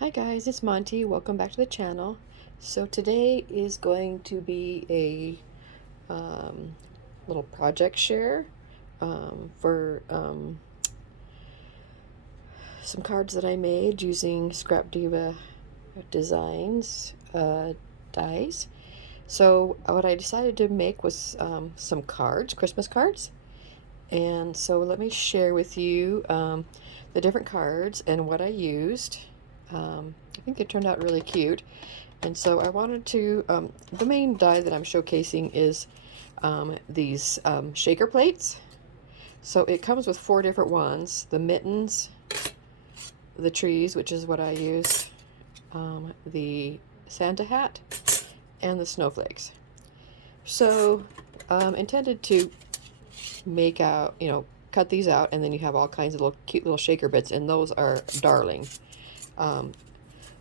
Hi guys, it's Monty. Welcome back to the channel. So today is going to be a little project share for some cards that I made using Scrap Diva Designs dies. So what I decided to make was some cards, Christmas cards. And so let me share with you the different cards and what I used. I think it turned out really cute. And so I wanted to, the main die that I'm showcasing is these shaker plates. So it comes with 4 different ones: the mittens, the trees, which is what I used, the Santa hat, and the snowflakes. So intended to make out, cut these out, and then you have all kinds of cute little shaker bits, and those are darling.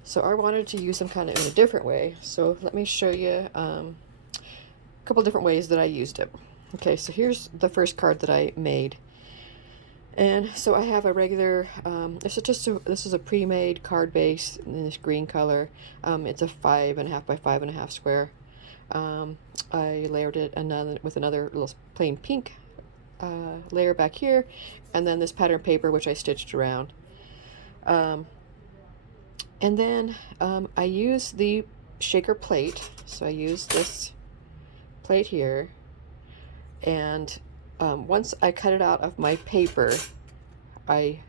So I wanted to use them kind of in a different way. So let me show you a couple different ways that I used it. Okay, so here's the first card that I made. And so I have a regular, this is a pre-made card base in this green color. It's a 5.5 by 5.5 square. I layered it with another little plain pink layer back here, and then this pattern paper which I stitched around. And then I use the shaker plate. So I use this plate here, and once I cut it out of my paper, I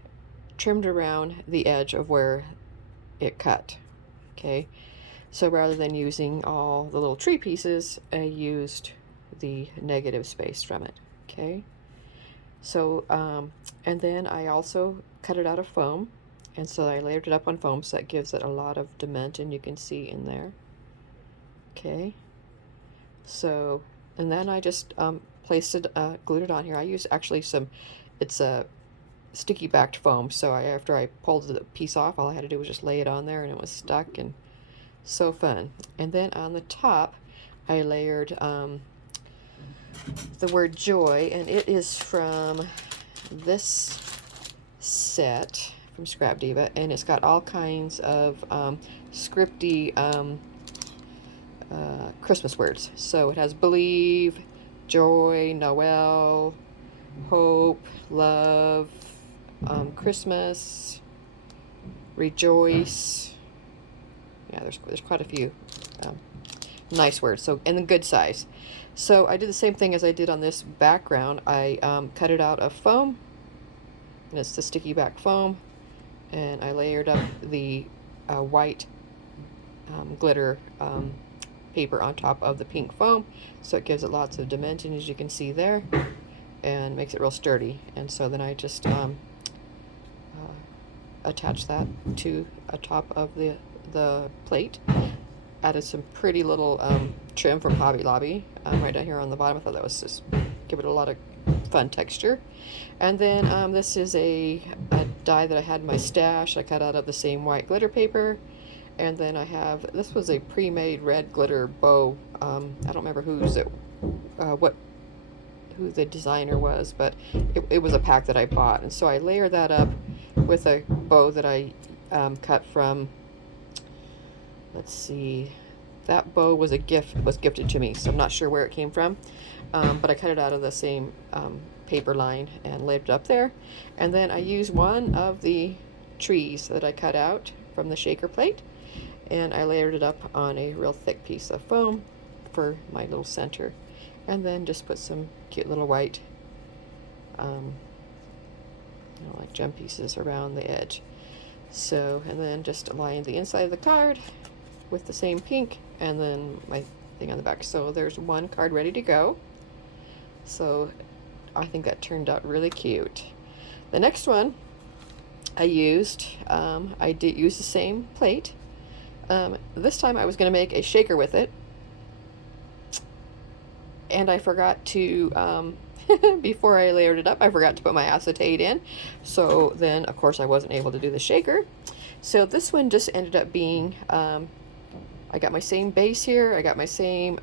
trimmed around the edge of where it cut. Okay, so rather than using all the little tree pieces, I used the negative space from it. Okay, so and then I also cut it out of foam. And so I layered it up on foam, so that gives it a lot of dimension, you can see in there. Okay. So, and then I just placed it, glued it on here. I used actually it's a sticky backed foam. So after I pulled the piece off, all I had to do was just lay it on there, and it was stuck, and so fun. And then on the top, I layered the word joy, and it is from this set from Scrap Diva, and it's got all kinds of scripty Christmas words. So it has believe, joy, Noel, hope, love, Christmas, rejoice. Yeah, there's quite a few nice words. So, and the good size. So I did the same thing as I did on this background. I cut it out of foam, and it's the sticky back foam, and I layered up the white glitter paper on top of the pink foam, so it gives it lots of dimension, as you can see there, and makes it real sturdy. And so then I just attach that to a top of the plate. Added some pretty little trim from Hobby Lobby right down here on the bottom. I thought that was just give it a lot of fun texture. And then this is a die that I had in my stash. I cut out of the same white glitter paper. And then I have, this was a pre-made red glitter bow. I don't remember who the designer was, but it was a pack that I bought. And so I layered that up with a bow that I cut from, let's see, that bow was gifted to me, so I'm not sure where it came from, but I cut it out of the same paper line and laid it up there. And then I used one of the trees that I cut out from the shaker plate, and I layered it up on a real thick piece of foam for my little center, and then just put some cute little white like gem pieces around the edge. So, and then just lined the inside of the card with the same pink, and then my thing on the back. So there's one card ready to go. So I think that turned out really cute. The next one I did use the same plate. This time I was going to make a shaker with it, and I forgot to before I layered it up, I forgot to put my acetate in. So then of course I wasn't able to do the shaker. So this one just ended up being I got my same base here, I got my same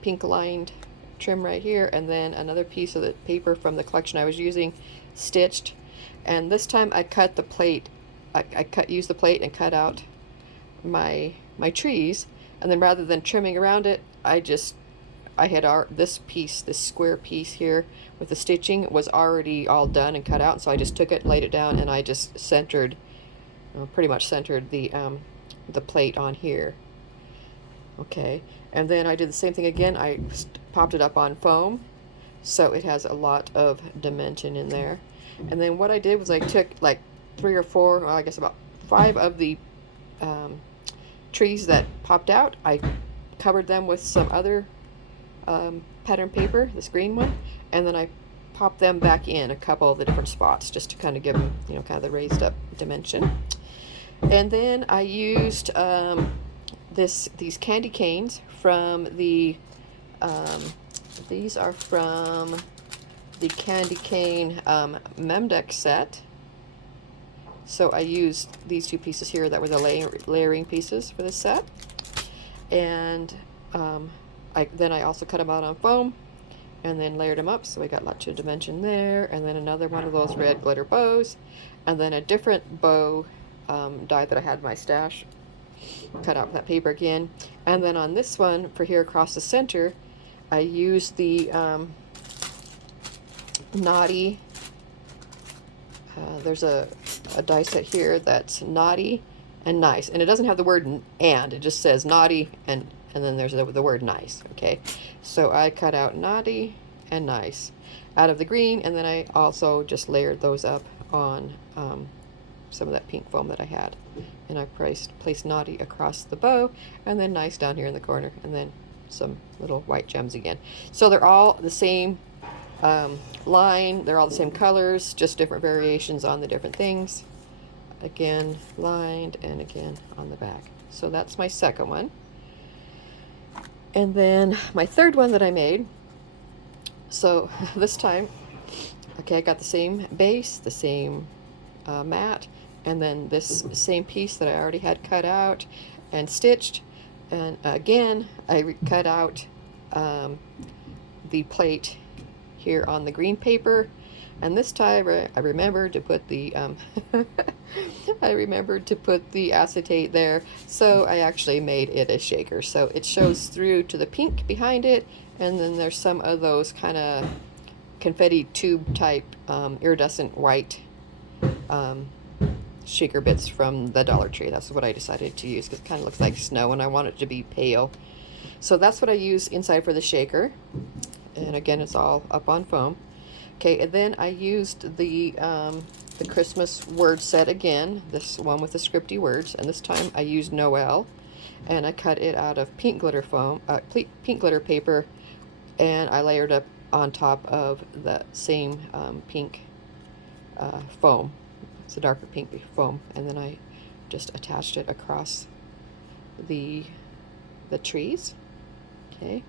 pink lined trim right here, and then another piece of the paper from the collection I was using stitched. And this time I cut the plate I used the plate and cut out my trees, and then rather than trimming around it, I had this piece, this square piece here with the stitching was already all done and cut out, so I just took it, laid it down, and I just centered, pretty much centered the plate on here. Okay, and then I did the same thing again. I popped it up on foam, so it has a lot of dimension in there. And then what I did was I took like 3 or 4, well, I guess about 5 of the trees that popped out. I covered them with some other pattern paper, this green one, and then I popped them back in a couple of the different spots just to kind of give them, you know, kind of the raised up dimension. And then I used these candy canes from the these are from the candy cane memdex set. So I used these 2 pieces here that were the layering pieces for this set, and then I also cut them out on foam and then layered them up, so we got lots of dimension there. And then another one of those red glitter bows, and then a different bow die that I had in my stash, cut out that paper again. And then on this one for here across the center, I used the naughty, there's a die set here that's naughty and nice, and it doesn't have the word and, it just says naughty and then there's the word nice. Okay, so I cut out naughty and nice out of the green, and then I also just layered those up on some of that pink foam that I had, and I placed naughty across the bow, and then nice down here in the corner, and then some little white gems again. So they're all the same line, they're all the same colors, just different variations on the different things. Again lined, and again on the back. So that's my second one. And then my third one that I made, so this time, okay, I got the same base, the same mat, and then this same piece that I already had cut out and stitched, and again I cut out the plate here on the green paper, and this time I remembered to put the I remembered to put the acetate there, so I actually made it a shaker, so it shows through to the pink behind it, and then there's some of those kind of confetti tube type iridescent white shaker bits from the Dollar Tree. That's what I decided to use because it kind of looks like snow and I want it to be pale. So that's what I use inside for the shaker, and again it's all up on foam. Okay, and then I used the Christmas word set again, this one with the scripty words, and this time I used Noel, and I cut it out of pink glitter foam, pink glitter paper, and I layered up on top of the same pink foam. It's a darker pink foam, and then I just attached it across the trees. Okay,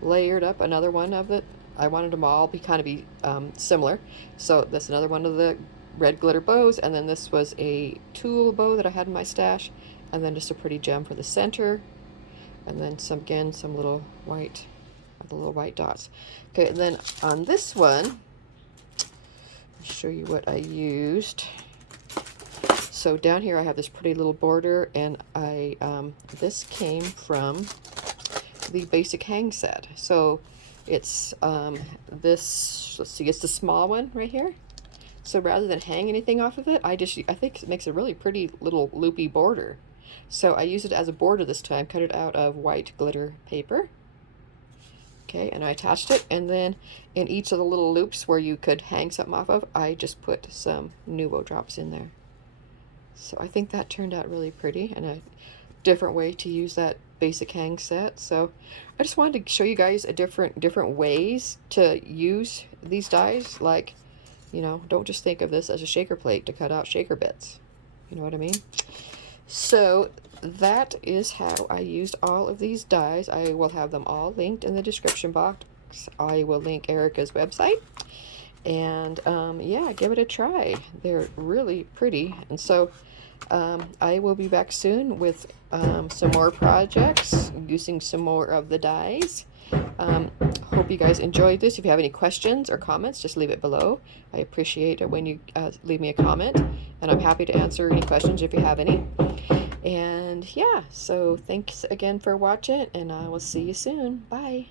layered up another one of it. I wanted them all be similar, so that's another one of the red glitter bows, and then this was a tulle bow that I had in my stash, and then just a pretty gem for the center, and then some little white, the little white dots. Okay, and then on this one, I'll show you what I used. So down here I have this pretty little border, and this came from the basic hang set. So it's this, let's see, it's the small one right here. So rather than hang anything off of it, I think it makes a really pretty little loopy border. So I use it as a border this time, cut it out of white glitter paper. Okay, and I attached it, and then in each of the little loops where you could hang something off of, I just put some Nuvo drops in there. So I think that turned out really pretty, and a different way to use that basic hang set. So I just wanted to show you guys a different ways to use these dies. Like, you know, don't just think of this as a shaker plate to cut out shaker bits. You know what I mean? So that is how I used all of these dies. I will have them all linked in the description box. I will link Erica's website. And yeah, give it a try. They're really pretty. And so I will be back soon with some more projects using some more of the dies. Hope hope you guys enjoyed this. If you have any questions or comments, just leave it below. I appreciate it when you leave me a comment, and I'm happy to answer any questions if you have any. And yeah, so thanks again for watching, and I will see you soon. Bye.